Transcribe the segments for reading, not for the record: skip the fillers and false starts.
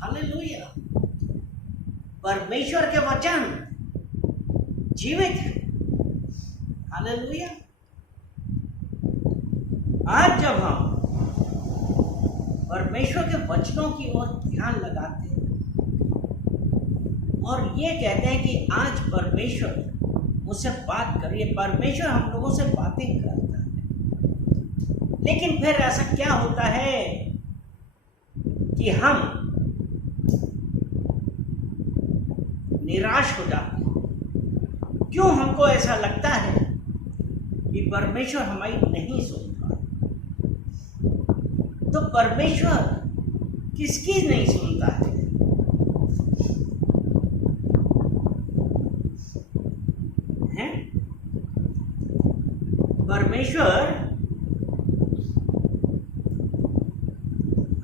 Hallelujah. परमेश्वर के वचन जीवित है। हालेलुया। आज जब हम परमेश्वर के वचनों की ओर ध्यान लगाते हैं और ये कहते हैं कि आज परमेश्वर मुझसे बात करिए, परमेश्वर हम लोगों से बातें करता है, लेकिन फिर ऐसा क्या होता है कि हम निराश हो जाते हैं। क्यों हमको ऐसा लगता है कि परमेश्वर हमारी नहीं सुनता? तो परमेश्वर किसकी नहीं सुनता है? परमेश्वर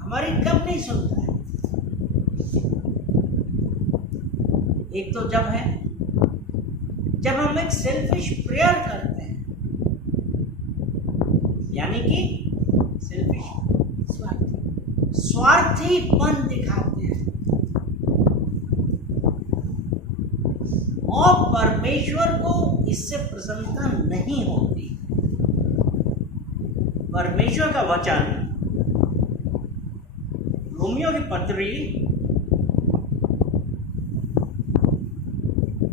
हमारी कब नहीं सुनता है? एक तो जब हम एक सेल्फिश प्रेयर करते हैं, यानी कि सेल्फिश स्वार्थीपन दिखाते हैं और परमेश्वर को इससे प्रसन्नता नहीं होती। परमेश्वर का वचन रोमियो की पत्री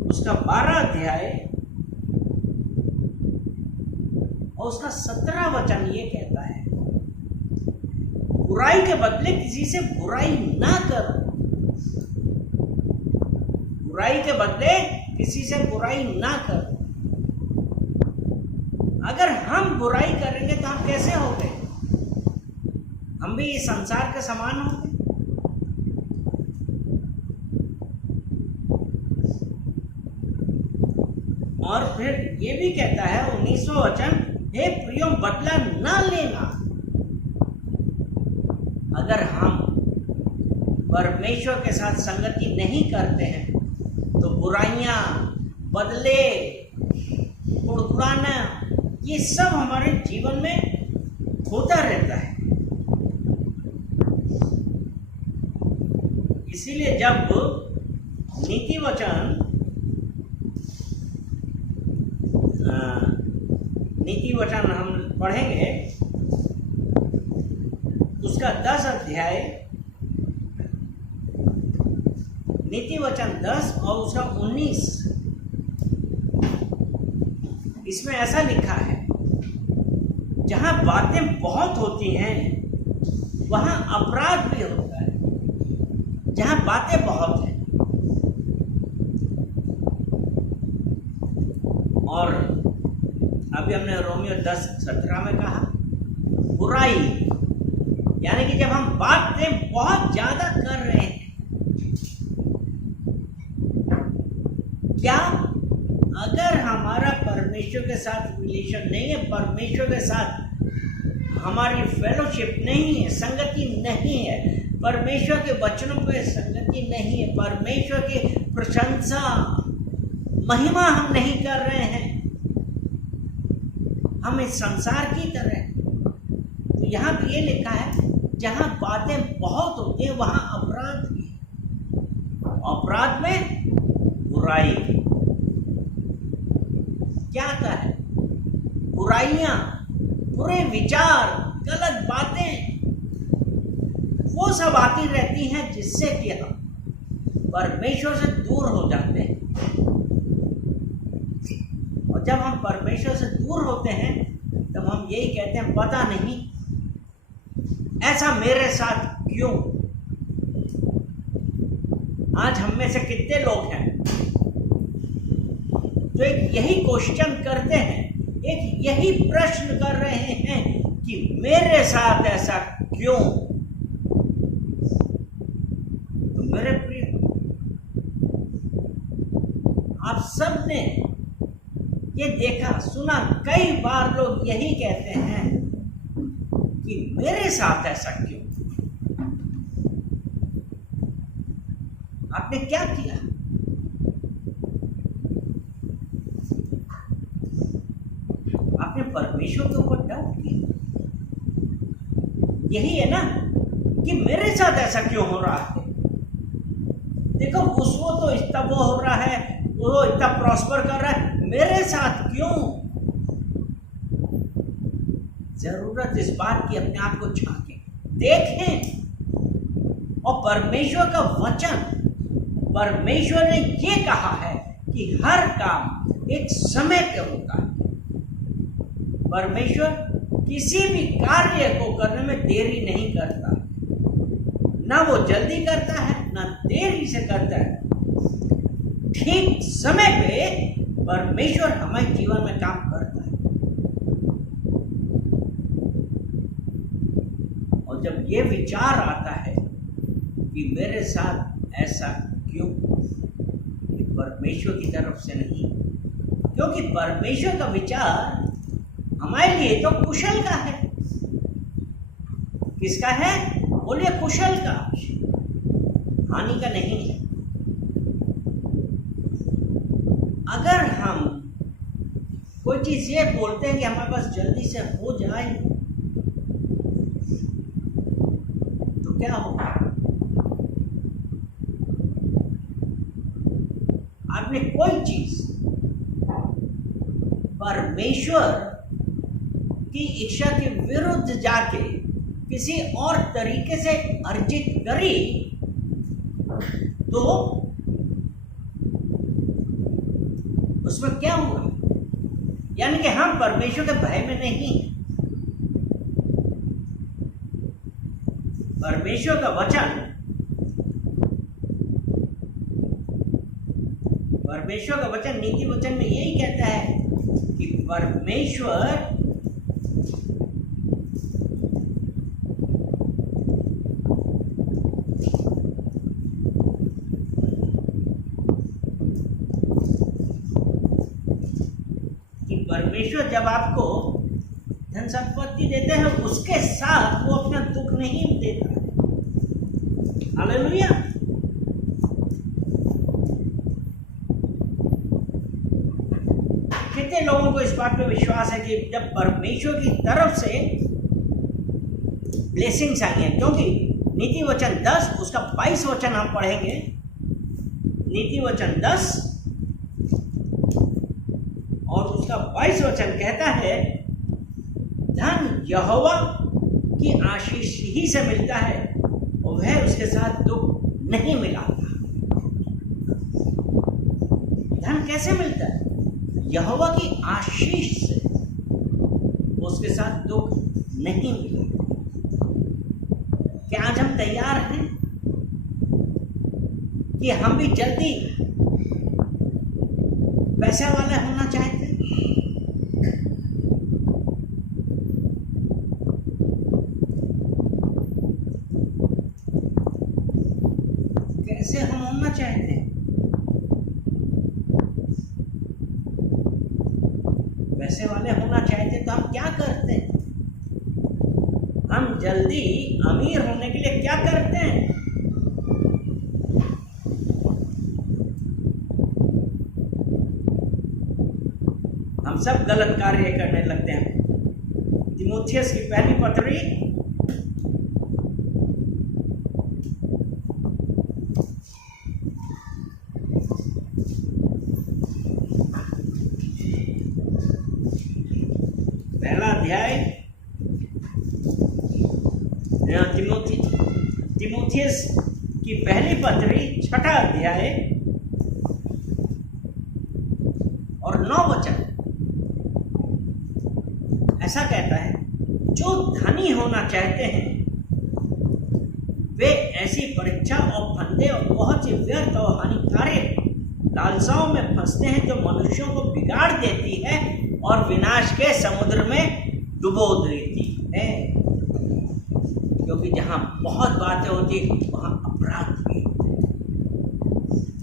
उसका 12 अध्याय और उसका 17 वचन ये कहता है, बुराई के बदले किसी से बुराई ना करो। बुराई के बदले किसी से बुराई ना करो। अगर हम बुराई करेंगे तो हम कैसे होंगे? हम भी इस संसार के समान होंगे। और फिर ये भी कहता है 19वां वचन, हे प्रियो बदला ना लेना। अगर हम परमेश्वर के साथ संगति नहीं करते हैं तो बुराइयां, बदले, कुड़कुड़ाना, ये सब हमारे जीवन में होता रहता है। इसीलिए जब नीति वचन हम पढ़ेंगे, उसका 10 अध्याय, नीति वचन 10 और उसका 19, इसमें ऐसा लिखा है, जहां बातें बहुत होती हैं वहां अपराध भी होता है। जहां बातें बहुत हैं और अभी हमने रोमियो 10:17 में कहा, बुराई यानी कि जब हम बातें बहुत ज्यादा कर रहे हैं, क्या अगर हमारा परमेश्वर के साथ रिलेशन नहीं है, परमेश्वर के साथ हमारी फेलोशिप नहीं है, संगति नहीं है, परमेश्वर के वचनों पे संगति नहीं है, परमेश्वर की प्रशंसा, महिमा हम नहीं कर रहे हैं, हम इस संसार की तरह हैं। तो यहाँ पे ये लिखा है, जहां बातें बहुत होती हैं वहां अपराध भी, अपराध में बुराई। क्या आता है? बुराइयां, बुरे विचार, गलत बातें, वो सब आती रहती हैं जिससे कि हम परमेश्वर से दूर हो जाते हैं। और जब हम परमेश्वर से दूर होते हैं तब हम यही कहते हैं, पता नहीं ऐसा मेरे साथ क्यों। आज हम में से कितने लोग हैं जो एक यही क्वेश्चन करते हैं, एक यही प्रश्न कर रहे हैं कि मेरे साथ ऐसा क्यों। तो मेरे प्रिय, आप सब ने ये देखा सुना, कई बार लोग यही कहते हैं कि मेरे साथ ऐसा क्यों। आपने क्या किया? आपने परमेश्वर के ऊपर डाउट किया। यही है ना कि मेरे साथ ऐसा क्यों हो रहा है। देखो उसको तो इतना वो हो रहा है, वो इतना प्रॉस्पर कर रहा है, मेरे साथ क्यों? जरूरत इस बात की अपने आप को झांकें, देखें। और परमेश्वर का वचन, परमेश्वर ने ये कहा है कि हर काम एक समय पे होता है। परमेश्वर किसी भी कार्य को करने में देरी नहीं करता, ना वो जल्दी करता है ना देरी से करता है। ठीक समय पे परमेश्वर हमारे जीवन में काम करता है। और जब ये विचार आता है कि मेरे साथ ऐसा क्यों, कि परमेश्वर की तरफ से नहीं, क्योंकि परमेश्वर का विचार हमारे लिए तो कुशल का है। किसका है? बोलिए कुशल का, हानि का नहीं है। अगर हम कोई चीज ये बोलते हैं कि हमारे पास जल्दी से हो जाए, तो क्या होगा? आपने कोई चीज परमेश्वर की इच्छा के विरुद्ध जाके किसी और तरीके से अर्जित करी, तो उसमें क्या हुआ? यानी कि हम परमेश्वर के भय में नहीं। परमेश्वर का वचन, परमेश्वर का वचन नीति वचन में यही कहता है कि परमेश्वर परमेश्वर जब आपको धन संपत्ति देते हैं, उसके साथ वो अपना दुख नहीं देता है। हालेलुया। कितने लोगों को इस बात पे विश्वास है कि जब परमेश्वर की तरफ से ब्लेसिंग्स आई हैं, क्योंकि नीति वचन 10 उसका 22 वचन हम पढ़ेंगे। नीति वचन 10 और उसका 22 वचन कहता है, धन यहोवा की आशीष ही से मिलता है और वह उसके साथ दुख नहीं मिलाता। धन कैसे मिलता है? यहोवा की आशीष से, उसके साथ दुख नहीं मिलाता। क्या आज हम तैयार हैं कि हम भी जल्दी पैसे वाले होना चाहते हैं? कैसे हम होना चाहते हैं? पैसे वाले होना चाहते तो हम क्या करते हैं? हम जल्दी अमीर होने के लिए क्या करते हैं? हम सब गलत कार्य करने लगते हैं। तीमुथियुस की पहली पत्री पहला अध्याय, तीमुथियुस की पहली पत्री 6 अध्याय और 9 वचन ऐसा कहता है, जो धनी होना चाहते हैं वे ऐसी परीक्षा और फंदे और बहुत सी व्यर्थ और हानिकारक लालसाओं में फंसते हैं, जो मनुष्यों को बिगाड़ देती है और विनाश के समुद्र में डुबो देती है। क्योंकि जहां बहुत बातें होती वहां अपराध भी होते हैं।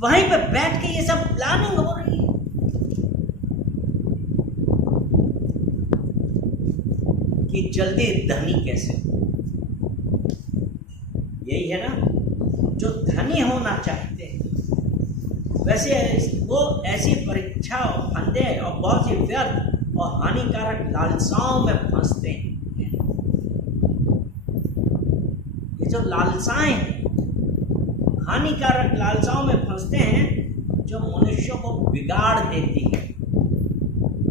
वहीं पे बैठ के ये सब प्लानिंग हो रही है कि जल्दी धनी कैसे हो। यही है ना, जो धनी होना चाहते हैं वैसे वो ऐसी परीक्षा और फंदे और बहुत सी व्यर्थ और हानिकारक लालसाओं में फंसते हैं। ये जो लालसाएं हैं, हानिकारक लालसाओं में फंसते हैं जो मनुष्य को बिगाड़ देती है,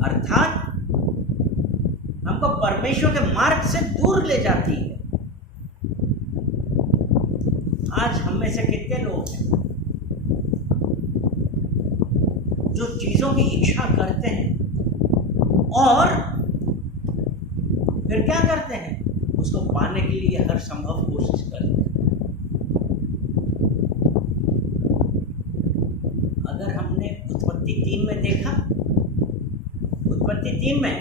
अर्थात हमको परमेश्वर के मार्ग से दूर ले जाती है। आज हम में से कितने लोग हैं जो चीजों की इच्छा करते हैं और फिर क्या करते हैं, उसको पाने के लिए हर संभव कोशिश करते हैं। अगर हमने उत्पत्ति 3 में देखा, उत्पत्ति 3 में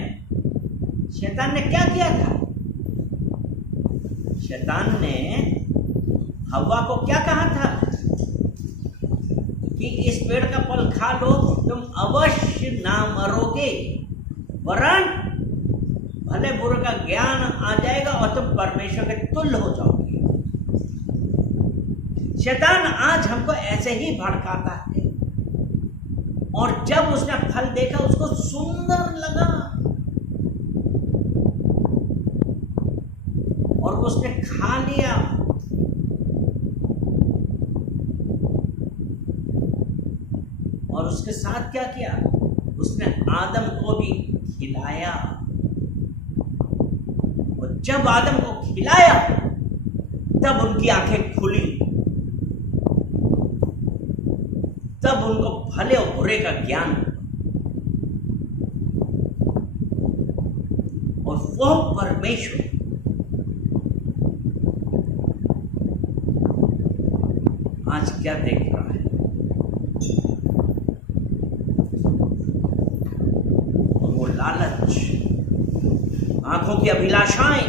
शैतान ने क्या किया था? शैतान ने हव्वा को क्या कहा था कि इस पेड़ का फल खा लो, तुम अवश्य ना मरोगे, वरन भले बुरे का ज्ञान आ जाएगा और तुम परमेश्वर के तुल्य हो जाओगे। शैतान आज हमको ऐसे ही भड़काता है, और जब उसने फल देखा उसको सुंदर लगा और उसने खा लिया, और उसके साथ क्या किया, उसने आदम को भी खिलाया। और जब आदम को खिलाया तब उनकी आंखें खुली, तब उनको भले और बुरे का ज्ञान, और वो परमेश्वर आज क्या देख रहा है, और वो लालच, आंखों की अभिलाषाएं,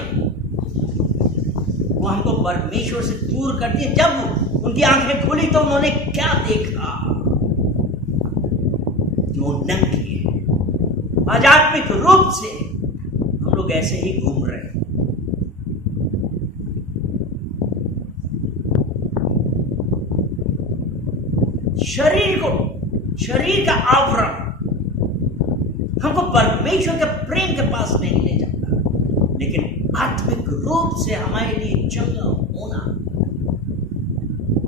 वो हमको परमेश्वर से दूर करती है। जब उनकी आंखें खुली तो उन्होंने क्या देखा, जो नंगे है। आध्यात्मिक रूप से हम लोग ऐसे ही घूम रहे हैं। शरीर का आवरण हमको परमेश्वर के प्रेम के पास नहीं ले जाता, लेकिन आत्मिक रूप से हमारे लिए जगह होना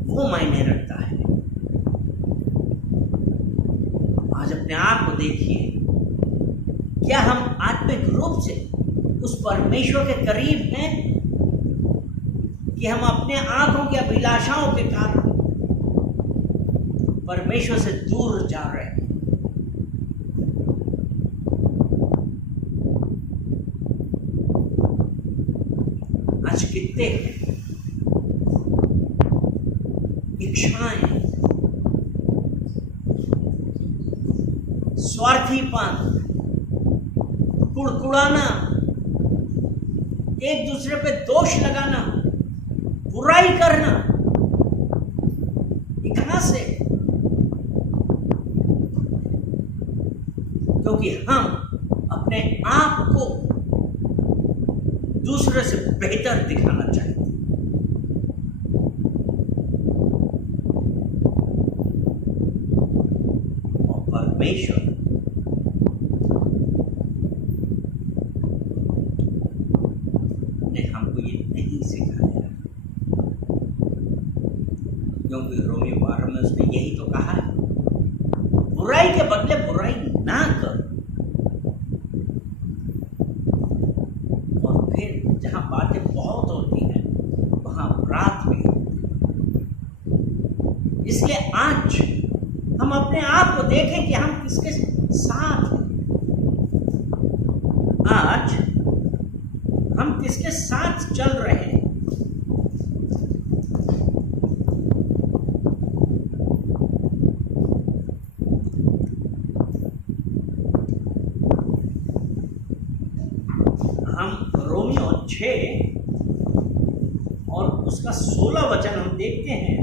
वो मायने रखता है। आज अपने आप को देखिए, क्या हम आत्मिक रूप से उस परमेश्वर के करीब हैं कि हम अपने आंखों की अभिलाषाओं के कारण परमेश्वर से दूर जा रहे हैं? आज कितने इच्छाएं, स्वार्थीपन, कुड़कुड़ाना, एक दूसरे पे दोष लगाना, बुराई करना, ये कहां से? क्योंकि हम अपने आप को दूसरे से बेहतर दिखाना चाहते हैं। और परमेश्वर ने हमको ये नहीं सिखाया, क्योंकि रोमी 12 में उसने यही तो कहा है, बुराई के बदले बुराई ना कर। और फिर जहां बातें बहुत होती हैं वहां अपराध भी होती है। इसलिए आज हम अपने आप को देखें कि हम किसके साथ हैं। आज हम किसके साथ चल रहे हैं। हम रोमियो 6 और उसका 16 वचन हम देखते हैं,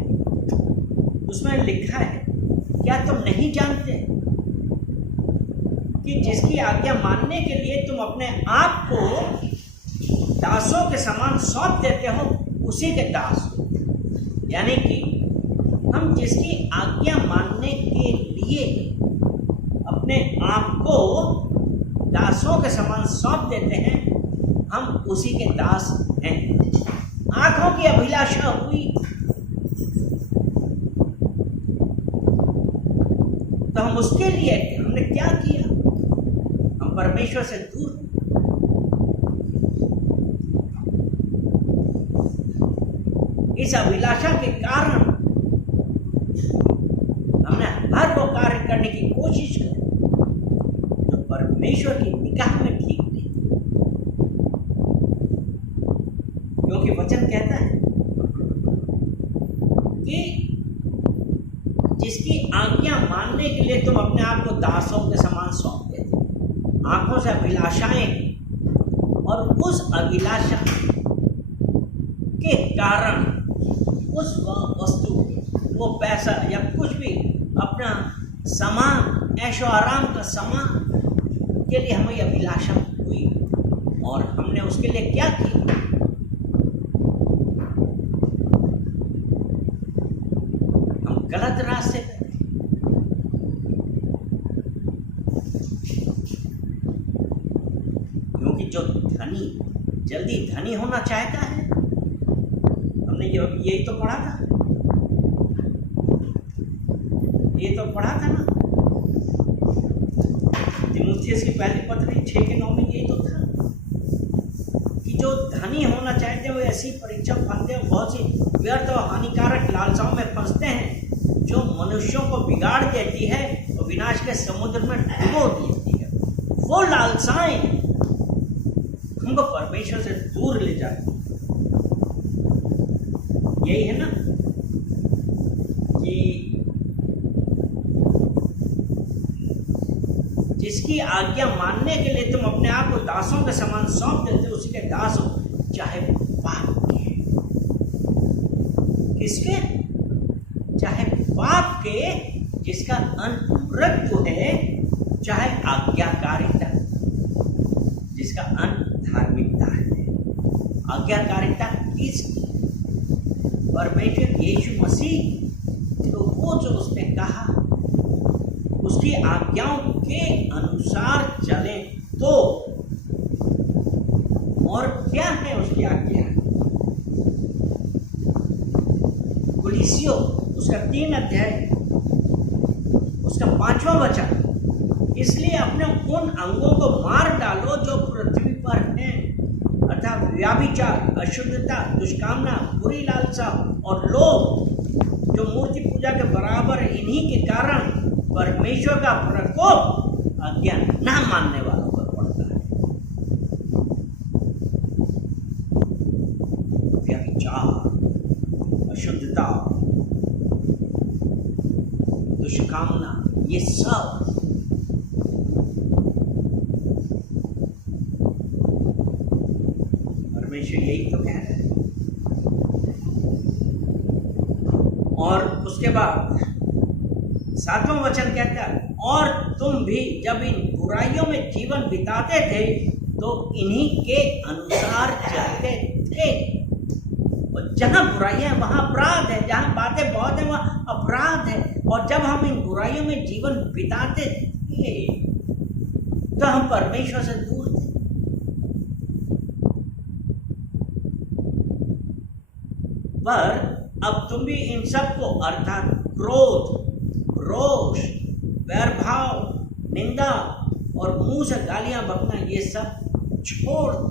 उसमें लिखा है, क्या तुम नहीं जानते कि जिसकी आज्ञा मानने के लिए तुम अपने आप को दासों के समान सौंप देते हो, उसी के दास हो। यानी कि हम जिसकी आज्ञा मानने के लिए अपने आप को दासों के समान सौंप देते हैं, हम उसी के दास हैं। आंखों की अभिलाषा हुई उसके लिए हमने क्या किया? हम परमेश्वर से दूर। इस अभिलाषा के कारण हमने हर वो कार्य करने की कोशिश की जो परमेश्वर की निगाह में ठीक नहीं, क्योंकि वचन कहता है कि जिसकी आज्ञा मानने के लिए तुम अपने आप को दासों के समान सौंप देते, आंखों से अभिलाषाएं, और उस अभिलाषा के कारण उस वस्तु, वो पैसा या कुछ भी, अपना सामान, ऐशो आराम का सामान के लिए हमें अभिलाषा हुई, और हमने उसके लिए क्या किया? हम गलत रास्ते पे। क्योंकि जो धनी जल्दी धनी होना चाहता है, हमने यही तो पढ़ा था, ये तो पढ़ा था ना, तीमुथियुस की पहली पत्री 6:9 में यही तो था कि जो धनी होना चाहते हैं वो ऐसी परीक्षा पाते हैं, बहुत सी व्यर्थ और हानिकारक लालसाओं में फंसते हैं जो मनुष्यों को बिगाड़ देती है और विनाश के समुद्र में डुबो देती है। वो लालसाएं हमको परमेश्वर से दूर ले जाती। यही है ना कि जिसकी आज्ञा मानने के लिए तुम अपने आप को दासों के समान सौंप देते, उसी के दास हो, चाहे पाप के। किसके? चाहे पाप के, जिसका अंत मृत्यु है, चाहे आज्ञाकारिता, जिसका अंत धार्मिकता है। आज्ञाकारिता किसकी? परमेश्वर यीशु मसीह, तो वो जो उसने कहा उसकी आज्ञाओं के अनुसार चले तो। और क्या है उसकी आज्ञा? कुलिसियों उसका 3 अध्याय उसका 5वां वचन, इसलिए अपने उन अंगों को मार डालो जो पृथ्वी पर हैं, अर्थात व्याभिचार, अशुद्धता, दुष्कामना, बुरी लालसा और लोभ जो मूर्ति पूजा के बराबर है। इन्हीं के कारण परमेश्वर का प्रकोप आज्ञा न मानने वालों पर पड़ता है। व्यभिचार, अशुद्धता, दुष्कामना, ये सब परमेश्वर यही तो कह रहे हैं। और उसके बाद 7वां वचन कहता है, और तुम भी जब इन बुराइयों में जीवन बिताते थे तो इन्हीं के अनुसार चलते थे। और जहां बुराइयां वहां अपराध है, जहां बातें बहुत है वहां अपराध है। और जब हम इन बुराइयों में जीवन बिताते थे तो हम परमेश्वर से दूर थे। पर अब तुम भी इन सबको, अर्थात क्रोध, रोष, वैरभाव, निंदा और मुंह से गालियां बकना, ये सब छोड़ दो।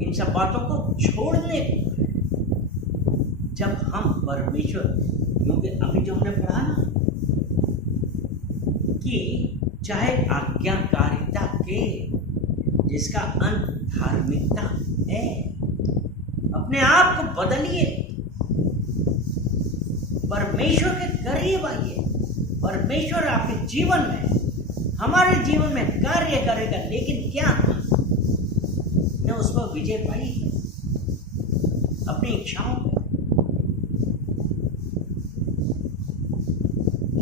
इन सब बातों को छोड़ने को जब हम परमेश्वर, क्योंकि अभी जो हमने पढ़ा ना कि चाहे आज्ञाकारिता के, जिसका अंत धार्मिकता है, अपने आप को बदलिए, परमेश्वर के करीब आइए। परमेश्वर आपके जीवन में, हमारे जीवन में कार्य करेगा, लेकिन क्या हमने उस पर विजय पाई? अपनी इच्छाओं पर,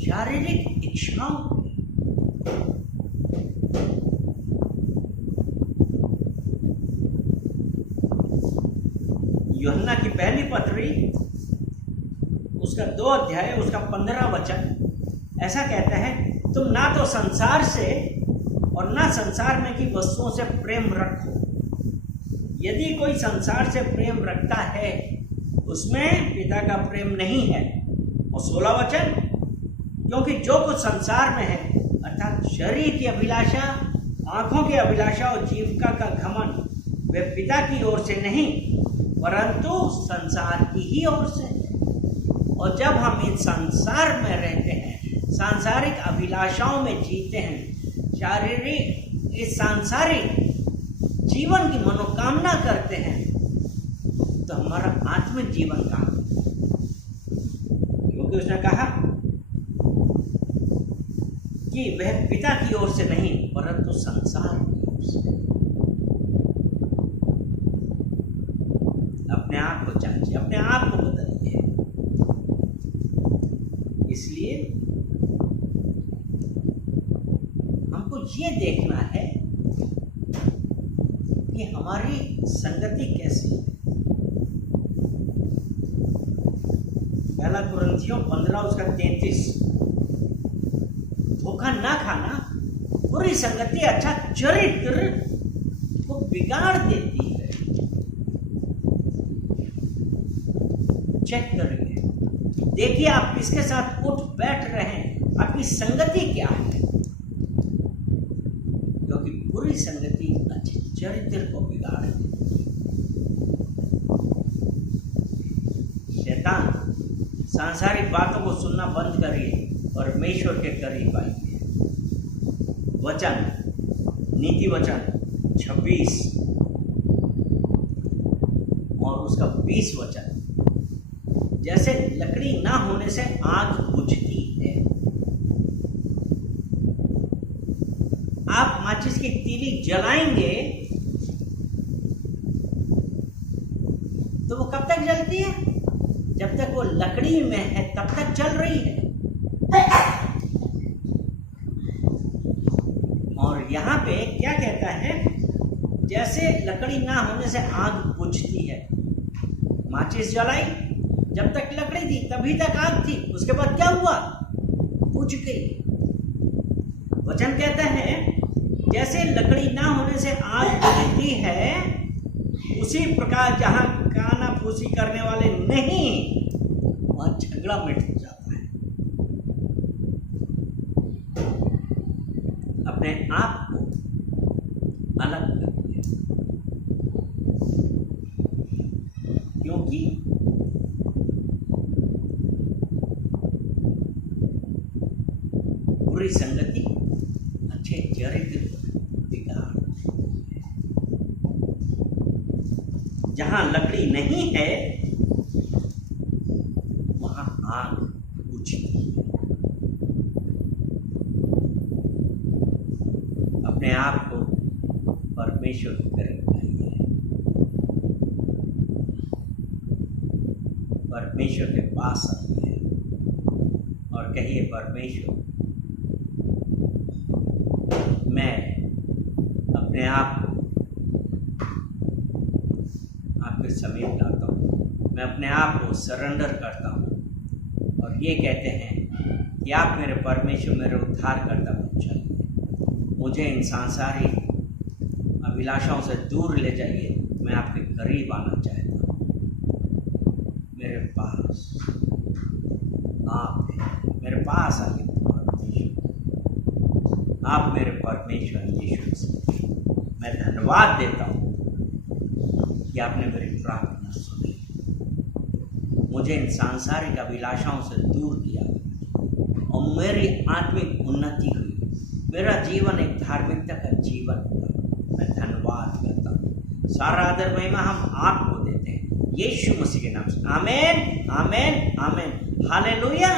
शारीरिक इच्छाओं पर। यूहन्ना की पहली पत्री उसका 2 अध्याय उसका 15 वचन ऐसा कहता है, तुम ना तो संसार से और ना संसार में की वस्तुओं से प्रेम रखो। यदि कोई संसार से प्रेम रखता है उसमें पिता का प्रेम नहीं है। और 16 वचन, क्योंकि जो कुछ संसार में है अर्थात शरीर की अभिलाषा, आंखों की अभिलाषा और जीविका का घमंड, वे पिता की ओर से नहीं परंतु संसार की ही ओर से है। और जब हम इस संसार में रहते हैं, सांसारिक अभिलाषाओं में जीते हैं, शारीरिक इस सांसारिक जीवन की मनोकामना करते हैं, तो हमारा आत्मिक जीवन कहाँ? क्योंकि उसने कहा कि वह पिता की ओर से नहीं परंतु संसार की ओर से। अपने आप को जांचिए, अपने आप को बदलिए। इसलिए हमको ये देखना है कि हमारी संगति कैसी है। पहला कुरिन्थियों 15 उसका 33, धोखा ना खाना, बुरी संगति अच्छा चरित्र को बिगाड़ देती है। चेक करिए, देखिए आप किसके साथ उठ बैठ रहे हैं, आपकी संगति क्या है, क्योंकि बुरी संगति अच्छे चरित्र को बिगाड़ देती है। शैतान सांसारिक बातों को सुनना बंद करिए और परमेश्वर के करीब आइए। वचन, नीति वचन 26 और उसका 20 वचन, जैसे लकड़ी ना होने से आग बुझती है। आप माचिस की तीली जलाएंगे तो वो कब तक जलती है? जब तक वो लकड़ी में है तब तक जल रही है। और यहाँ पे क्या कहता है? जैसे लकड़ी ना होने से आग बुझती है। माचिस जलाई, जब तक लकड़ी थी तभी तक आग थी, उसके बाद क्या हुआ? बुझ गई। वचन कहता है जैसे लकड़ी ना होने से आग बुझती है, उसी प्रकार जहां काना फूसी करने वाले नहीं, वहां झगड़ा मिट जाता है। अपने आप को अलग करिए, क्योंकि बुरी संगति अच्छे चरित्र बिगाड़। जहां लकड़ी नहीं है वहां आग बुझती है। अपने आप को परमेश्वर के करीब लाइए, परमेश्वर के पास आइए और कहिए, परमेश्वर मैं अपने आप को आपके समीप लाता हूँ, मैं अपने आप को सरेंडर करता हूँ और ये कहते हैं कि आप मेरे परमेश्वर, मेरे उद्धार करता बन चाहिए। मुझे इन सांसारिक अभिलाषाओं से दूर ले जाइए, मैं आपके करीब आना चाहता हूँ। मेरे पास आप हैं, मेरे पास आइए परमेश्वर, आप मेरे परमेश्वर यीशु से। मैं धन्यवाद देता हूँ कि आपने मेरी प्रार्थना सुनी, मुझे इन सांसारिक अभिलाषाओं से दूर किया और मेरी आत्मिक उन्नति हुई। मेरा जीवन एक धार्मिकता का जीवन हुआ। मैं धन्यवाद करता हूँ। सारा आदर महिमा हम आपको देते हैं यीशु मसीह के नाम से। आमीन, आमीन, आमीन। हालेलुया।